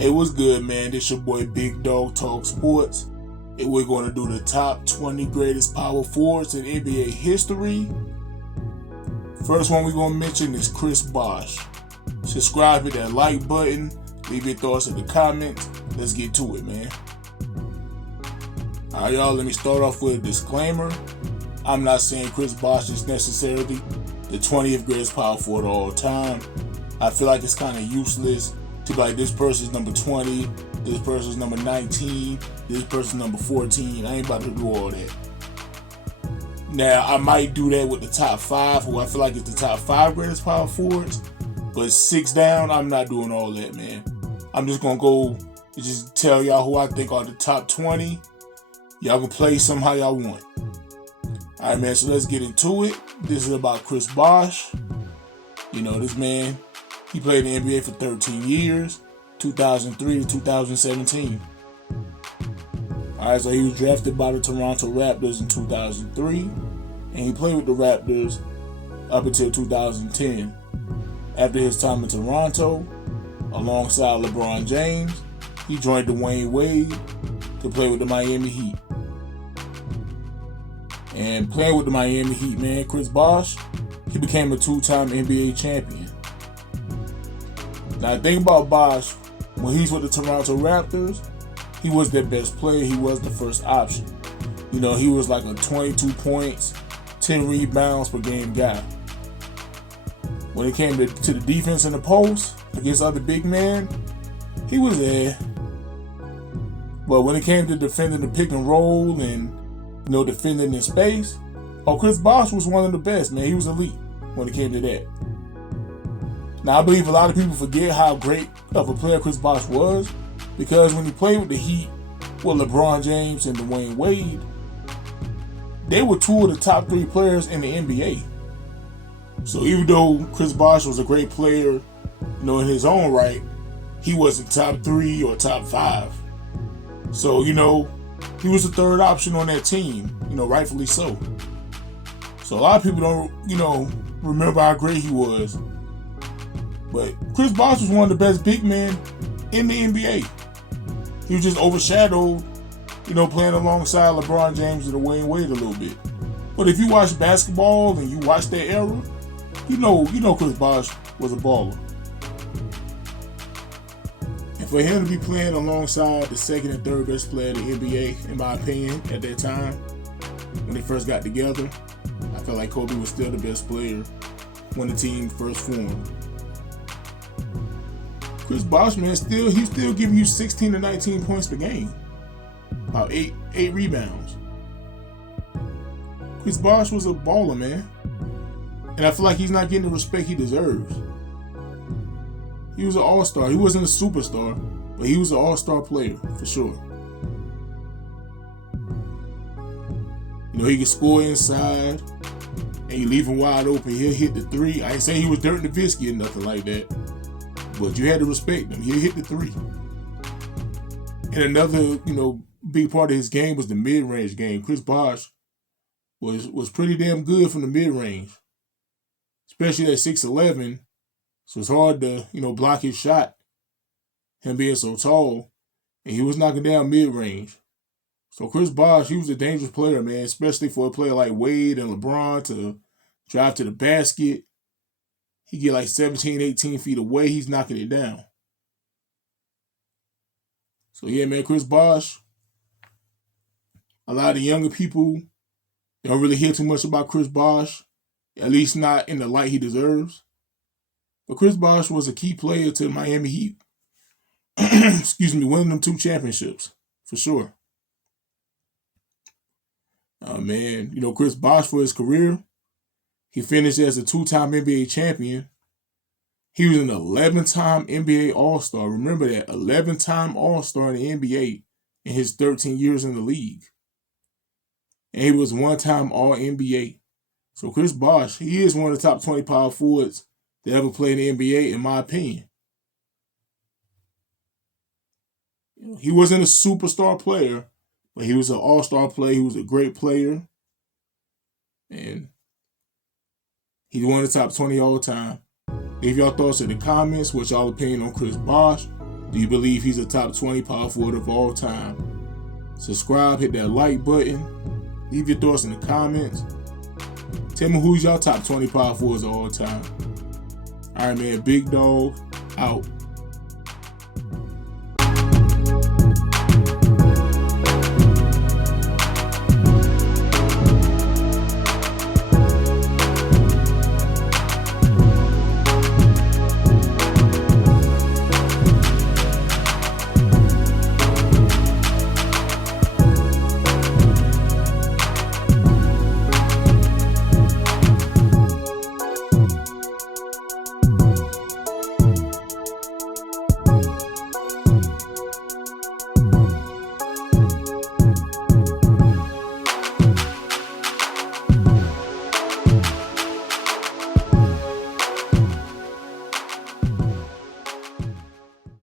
Hey, what's good, man? This your boy Big Dog Talk Sports. And we're going to do the top 20 greatest power forwards in NBA history. First one we're going to mention is Chris Bosh. Subscribe, hit that like button, leave your thoughts in the comments. Let's get to it, man. Alright, y'all, let me start off with a disclaimer. I'm not saying Chris Bosh is necessarily the 20th greatest power forward of all time. I feel like it's kind of useless to be like, this person's number 20, this person's number 19, this person's number 14. I ain't about to do all that. Now, I might do that with the top 5, who I feel like it's the top 5 greatest power forwards. But 6 down, I'm not doing all that, man. I'm just going to go and just tell y'all who I think are the top 20. Y'all can play somehow y'all want. Alright, man, so let's get into it. This is about Chris Bosh. You know, this man, he played in the NBA for 13 years, 2003 to 2017. Alright, so he was drafted by the Toronto Raptors in 2003, and he played with the Raptors up until 2010. After his time in Toronto, alongside LeBron James, he joined Dwayne Wade to play with the Miami Heat. And playing with the Miami Heat, man, Chris Bosh, he became a 2-time NBA champion. Now, think about Bosh. When he's with the Toronto Raptors, he was their best player. He was the first option. You know, he was like a 22 points, 10 rebounds per game guy. When it came to the defense in the post against other big men, he was there. But when it came to defending the pick and roll and, you know, defending in space, Chris Bosh was one of the best, man. He was elite when it came to that. Now, I believe a lot of people forget how great of a player Chris Bosh was, because when he played with the Heat with LeBron James and Dwayne Wade, they were 2 of the top 3 players in the NBA. So even though Chris Bosh was a great player, you know, in his own right, he wasn't top 3 or top 5. So, you know, he was the third option on that team, you know, rightfully so. So a lot of people don't, you know, remember how great he was. But Chris Bosh was one of the best big men in the NBA. He was just overshadowed, you know, playing alongside LeBron James and Dwayne Wade a little bit. But if you watch basketball and you watch that era, you know Chris Bosh was a baller. And for him to be playing alongside the second and third best player in the NBA, in my opinion, at that time, when they first got together, I felt like Kobe was still the best player when the team first formed. Chris Bosh, man, he's still giving you 16 to 19 points per game. About 8 rebounds. Chris Bosh was a baller, man. And I feel like he's not getting the respect he deserves. He was an all-star. He wasn't a superstar, but he was an all-star player, for sure. You know, he could score inside, and you leave him wide open. He'll hit the 3. I ain't saying he was Dirk Nowitzki or nothing like that, but you had to respect him. He'll hit the 3. And another, you know, big part of his game was the mid-range game. Chris Bosh was pretty damn good from the mid-range, especially at 6'11". So it's hard to, you know, block his shot, him being so tall. And he was knocking down mid-range. So Chris Bosh, he was a dangerous player, man, especially for a player like Wade and LeBron to drive to the basket. He get like 17, 18 feet away, he's knocking it down. So yeah, man, Chris Bosh, a lot of younger people don't really hear too much about Chris Bosh, at least not in the light he deserves. But Chris Bosh was a key player to the Miami Heat. Excuse me, winning them 2 championships, for sure. Man, you know, Chris Bosh, for his career, he finished as a 2-time NBA champion. He was an 11-time NBA All-Star. Remember that, 11-time All-Star in the NBA in his 13 years in the league. And he was 1-time All-NBA. So Chris Bosh, he is one of the top 20 power forwards that ever played in the NBA, in my opinion. He wasn't a superstar player, but he was an all-star player. He was a great player. And he's one of the top 20 all time. Leave y'all thoughts in the comments. What's y'all opinion on Chris Bosh? Do you believe he's a top 20 power forward of all time? Subscribe, hit that like button. Leave your thoughts in the comments. Tell me who's your top 20 power forwards of all time. All right, man. Big Dog out.